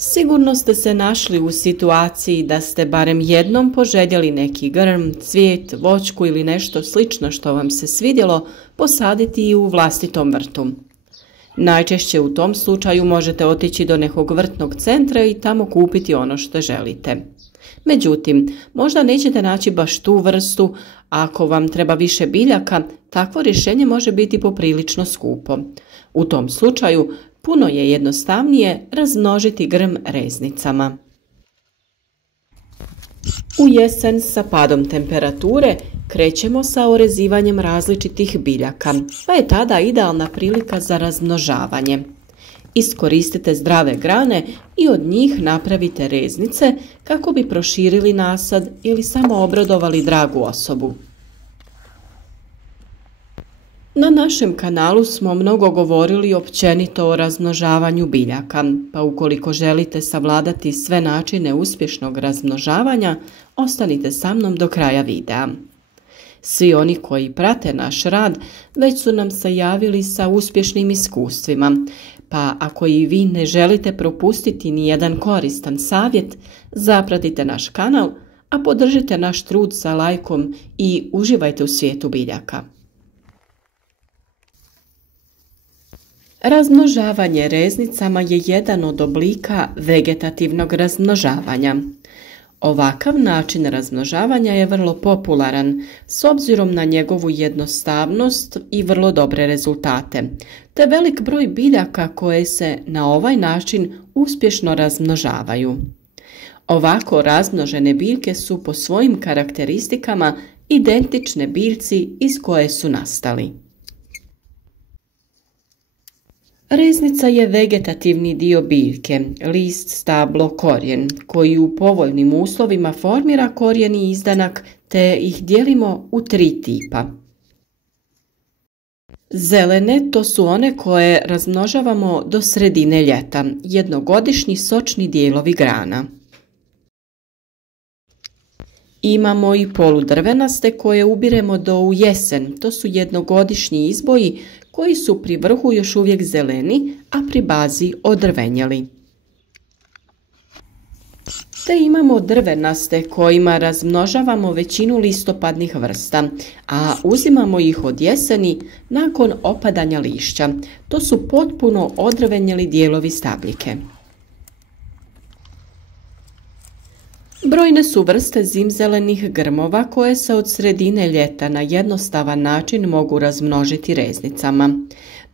Sigurno ste se našli u situaciji da ste barem jednom poželjeli neki grm, cvijet, voćku ili nešto slično što vam se svidjelo posaditi i u vlastitom vrtu. Najčešće u tom slučaju možete otići do nekog vrtnog centra i tamo kupiti ono što želite. Međutim, možda nećete naći baš tu vrstu, a ako vam treba više biljaka, takvo rješenje može biti poprilično skupo. U tom slučaju, puno je jednostavnije razmnožiti grm reznicama. U jesen sa padom temperature krećemo sa orezivanjem različitih biljaka, pa je tada idealna prilika za razmnožavanje. Iskoristite zdrave grane i od njih napravite reznice kako bi proširili nasad ili samo obradovali dragu osobu. Na našem kanalu smo mnogo govorili općenito o razmnožavanju biljaka, pa ukoliko želite savladati sve načine uspješnog razmnožavanja, ostanite sa mnom do kraja videa. Svi oni koji prate naš rad već su nam se javili sa uspješnim iskustvima, pa ako i vi ne želite propustiti ni jedan koristan savjet, zapratite naš kanal, a podržite naš trud sa lajkom i uživajte u svijetu biljaka. Razmnožavanje reznicama je jedan od oblika vegetativnog razmnožavanja. Ovakav način razmnožavanja je vrlo popularan s obzirom na njegovu jednostavnost i vrlo dobre rezultate, te velik broj biljaka koje se na ovaj način uspješno razmnožavaju. Ovako razmnožene biljke su po svojim karakteristikama identične biljci iz koje su nastali. Reznica je vegetativni dio biljke, list, stablo, korijen, koji u povoljnim uslovima formira korijen i izdanak, te ih dijelimo u 3 tipa. Zelene, to su one koje razmnožavamo do sredine ljeta, jednogodišnji sočni dijelovi grana. Imamo i poludrvenaste koje ubiremo do u jesen, to su jednogodišnji izboji koji su pri vrhu još uvijek zeleni, a pri bazi odrvenjeli. Te imamo drvenaste kojima razmnožavamo većinu listopadnih vrsta, a uzimamo ih od jeseni nakon opadanja lišća. To su potpuno odrvenjeli dijelovi stabljike. Brojne su vrste zimzelenih grmova koje se od sredine ljeta na jednostavan način mogu razmnožiti reznicama.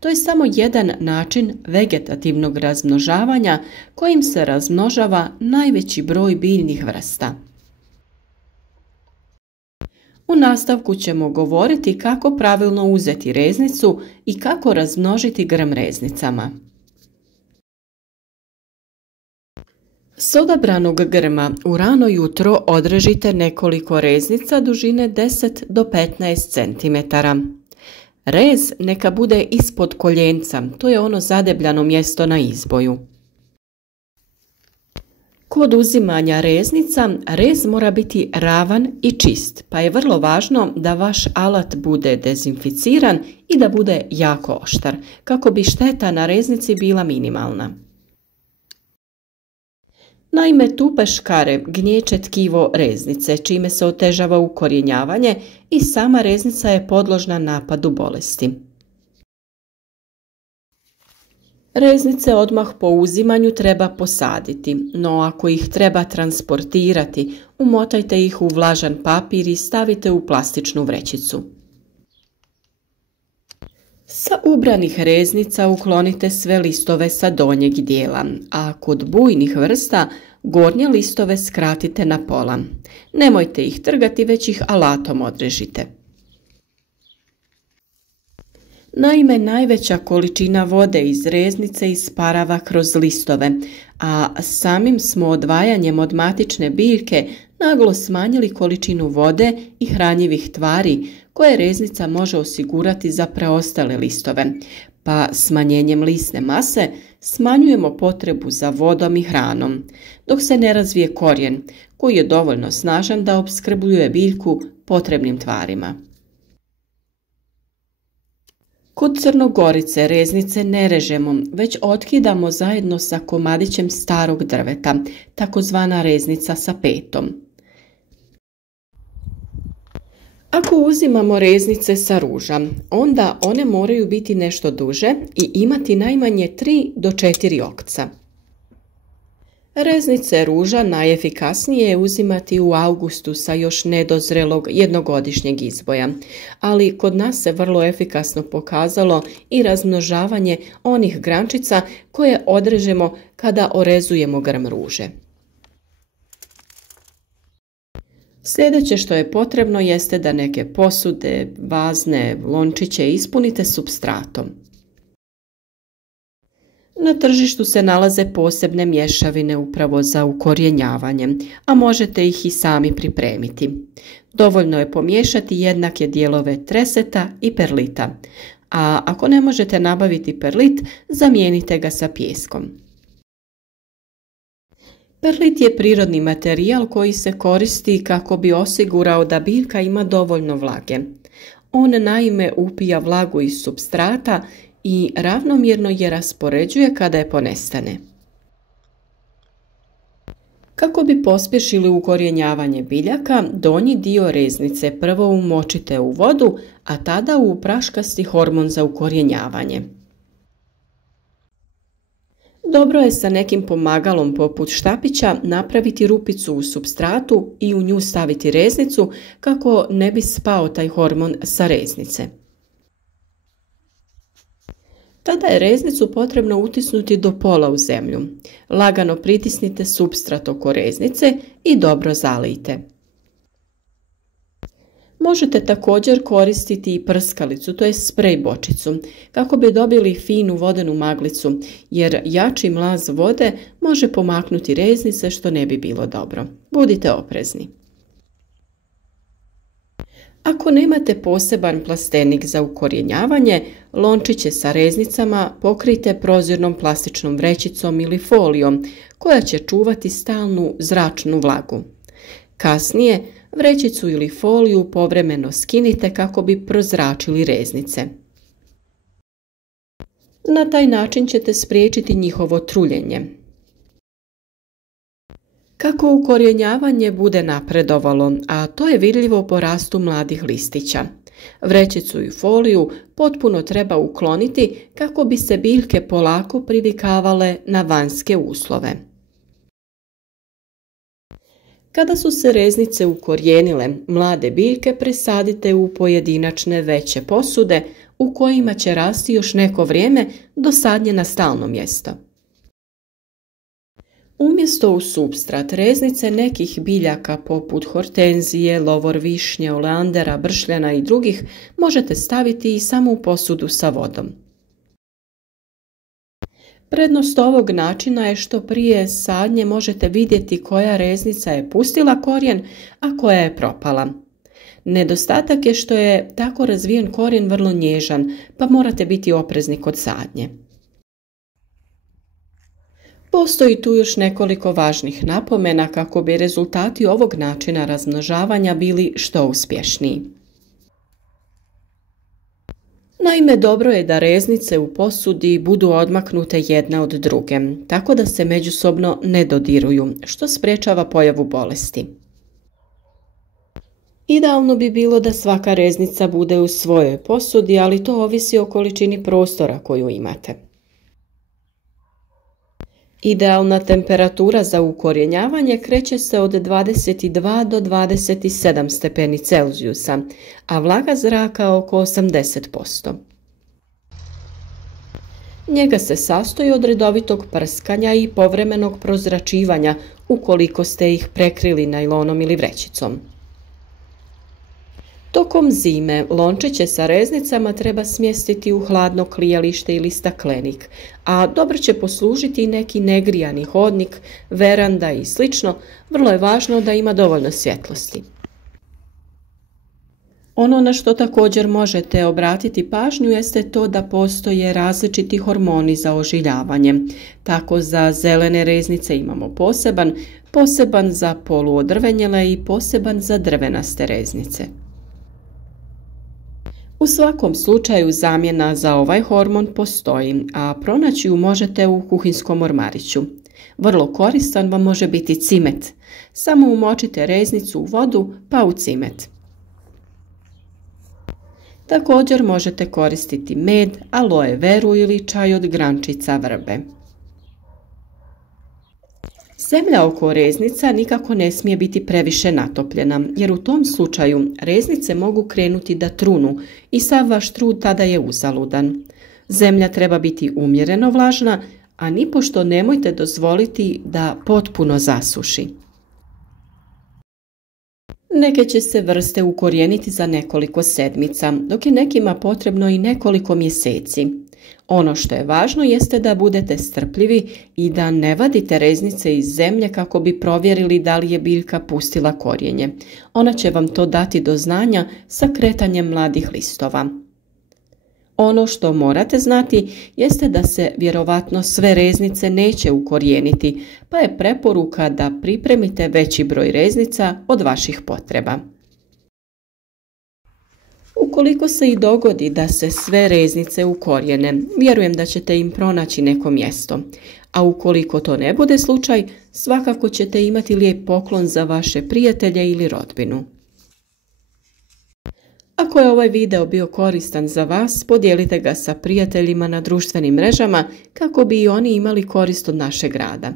To je samo jedan način vegetativnog razmnožavanja kojim se razmnožava najveći broj biljnih vrsta. U nastavku ćemo govoriti kako pravilno uzeti reznicu i kako razmnožiti grm reznicama. S odabranog grma u rano jutro odrežite nekoliko reznica dužine 10 do 15 cm. Rez neka bude ispod koljenca, to je ono zadebljano mjesto na izboju. Kod uzimanja reznica, rez mora biti ravan i čist, pa je vrlo važno da vaš alat bude dezinficiran i da bude jako oštar, kako bi šteta na reznici bila minimalna. Naime, tupe škare gnječe tkivo reznice, čime se otežava ukorijenjavanje i sama reznica je podložna napadu bolesti. Reznice odmah po uzimanju treba posaditi, no ako ih treba transportirati, umotajte ih u vlažan papir i stavite u plastičnu vrećicu. Sa ubranih reznica uklonite sve listove sa donjeg dijela, a kod bujnih vrsta gornje listove skratite na pola. Nemojte ih trgati, već ih alatom odrežite. Naime, najveća količina vode iz reznice isparava kroz listove, a samim smo odvajanjem od matične biljke naglo smanjili količinu vode i hranjivih tvari koje reznica može osigurati za preostale listove, pa smanjenjem lisne mase smanjujemo potrebu za vodom i hranom, dok se ne razvije korijen koji je dovoljno snažan da opskrbljuje biljku potrebnim tvarima. Kod crnogorice reznice ne režemo, već otkidamo zajedno sa komadićem starog drveta, takozvana reznica sa petom. Ako uzimamo reznice sa ruža, onda one moraju biti nešto duže i imati najmanje 3 do 4 okca. Reznice ruža najefikasnije je uzimati u augustu sa još nedozrelog jednogodišnjeg izboja, ali kod nas se vrlo efikasno pokazalo i razmnožavanje onih grančica koje odrežemo kada orezujemo grm ruže. Sljedeće što je potrebno jeste da neke posude, vazne, lončiće ispunite supstratom. Na tržištu se nalaze posebne mješavine upravo za ukorjenjavanje, a možete ih i sami pripremiti. Dovoljno je pomiješati jednake dijelove treseta i perlita, a ako ne možete nabaviti perlit, zamijenite ga sa pijeskom. Perlit je prirodni materijal koji se koristi kako bi osigurao da biljka ima dovoljno vlage. On naime upija vlagu iz supstrata i ravnomjerno je raspoređuje kada je ponestane. Kako bi pospješili ukorjenjavanje biljaka, donji dio reznice prvo umočite u vodu, a tada u praškasti hormon za ukorjenjavanje. Dobro je sa nekim pomagalom poput štapića napraviti rupicu u supstratu i u nju staviti reznicu kako ne bi spao taj hormon sa reznice. Tada je reznicu potrebno utisnuti do pola u zemlju. Lagano pritisnite supstrat oko reznice i dobro zalijte. Možete također koristiti i prskalicu, to je sprej bočicu, kako bi dobili finu vodenu maglicu, jer jači mlaz vode može pomaknuti reznice što ne bi bilo dobro. Budite oprezni. Ako nemate poseban plastenik za ukorjenjavanje, lončiće sa reznicama pokrijte prozirnom plastičnom vrećicom ili folijom koja će čuvati stalnu zračnu vlagu. Kasnije vrećicu ili foliju povremeno skinite kako bi prozračili reznice. Na taj način ćete spriječiti njihovo truljenje. Kako ukorjenjavanje bude napredovalo, a to je vidljivo po rastu mladih listića. Vrećicu i foliju potpuno treba ukloniti kako bi se biljke polako privikavale na vanjske uslove. Kada su se reznice ukorijenile, mlade biljke presadite u pojedinačne veće posude u kojima će rasti još neko vrijeme do sadnje na stalno mjesto. Umjesto u supstrat reznice nekih biljaka poput hortenzije, lovor višnje, oleandera, bršljana i drugih možete staviti i samo u posudu sa vodom. Prednost ovog načina je što prije sadnje možete vidjeti koja reznica je pustila korijen, a koja je propala. Nedostatak je što je tako razvijen korijen vrlo nježan, pa morate biti oprezni kod sadnje. Postoji tu još nekoliko važnih napomena kako bi rezultati ovog načina razmnožavanja bili što uspješniji. Naime, dobro je da reznice u posudi budu odmaknute jedna od druge, tako da se međusobno ne dodiruju, što sprječava pojavu bolesti. Idealno bi bilo da svaka reznica bude u svojoj posudi, ali to ovisi o količini prostora koju imate. Idealna temperatura za ukorjenjavanje kreće se od 22 do 27 stepeni Celzijusa, a vlaga zraka oko 80%. Njega se sastoji od redovitog prskanja i povremenog prozračivanja ukoliko ste ih prekrili najlonom ili vrećicom. Tokom zime lončiće sa reznicama treba smjestiti u hladno klijalište ili staklenik, a dobro će poslužiti i neki negrijani hodnik, veranda i sl. Vrlo je važno da ima dovoljno svjetlosti. Ono na što također možete obratiti pažnju jeste to da postoje različiti hormoni za ožiljavanje. Tako za zelene reznice imamo poseban za poluodrvenjele i poseban za drvenaste reznice. U svakom slučaju zamjena za ovaj hormon postoji, a pronaći ju možete u kuhinskom ormariću. Vrlo koristan vam može biti cimet. Samo umočite reznicu u vodu pa u cimet. Također možete koristiti med, aloe veru ili čaj od grančica vrbe. Zemlja oko reznica nikako ne smije biti previše natopljena, jer u tom slučaju reznice mogu krenuti da trunu i sav vaš trud tada je uzaludan. Zemlja treba biti umjereno vlažna, a nipošto nemojte dozvoliti da potpuno zasuši. Neke će se vrste ukorijeniti za nekoliko sedmica, dok je nekima potrebno i nekoliko mjeseci. Ono što je važno jeste da budete strpljivi i da ne vadite reznice iz zemlje kako bi provjerili da li je biljka pustila korijenje. Ona će vam to dati do znanja sa kretanjem mladih listova. Ono što morate znati jeste da se vjerovatno sve reznice neće ukorijeniti, pa je preporuka da pripremite veći broj reznica od vaših potreba. Ukoliko se i dogodi da se sve reznice ukorijene, vjerujem da ćete im pronaći neko mjesto. A ukoliko to ne bude slučaj, svakako ćete imati lijep poklon za vaše prijatelje ili rodbinu. Ako je ovaj video bio koristan za vas, podijelite ga sa prijateljima na društvenim mrežama kako bi i oni imali korist od našeg rada.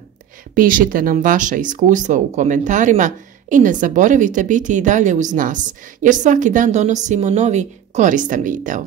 Pišite nam vaša iskustva u komentarima i ne zaboravite biti i dalje uz nas, jer svaki dan donosimo novi koristan video.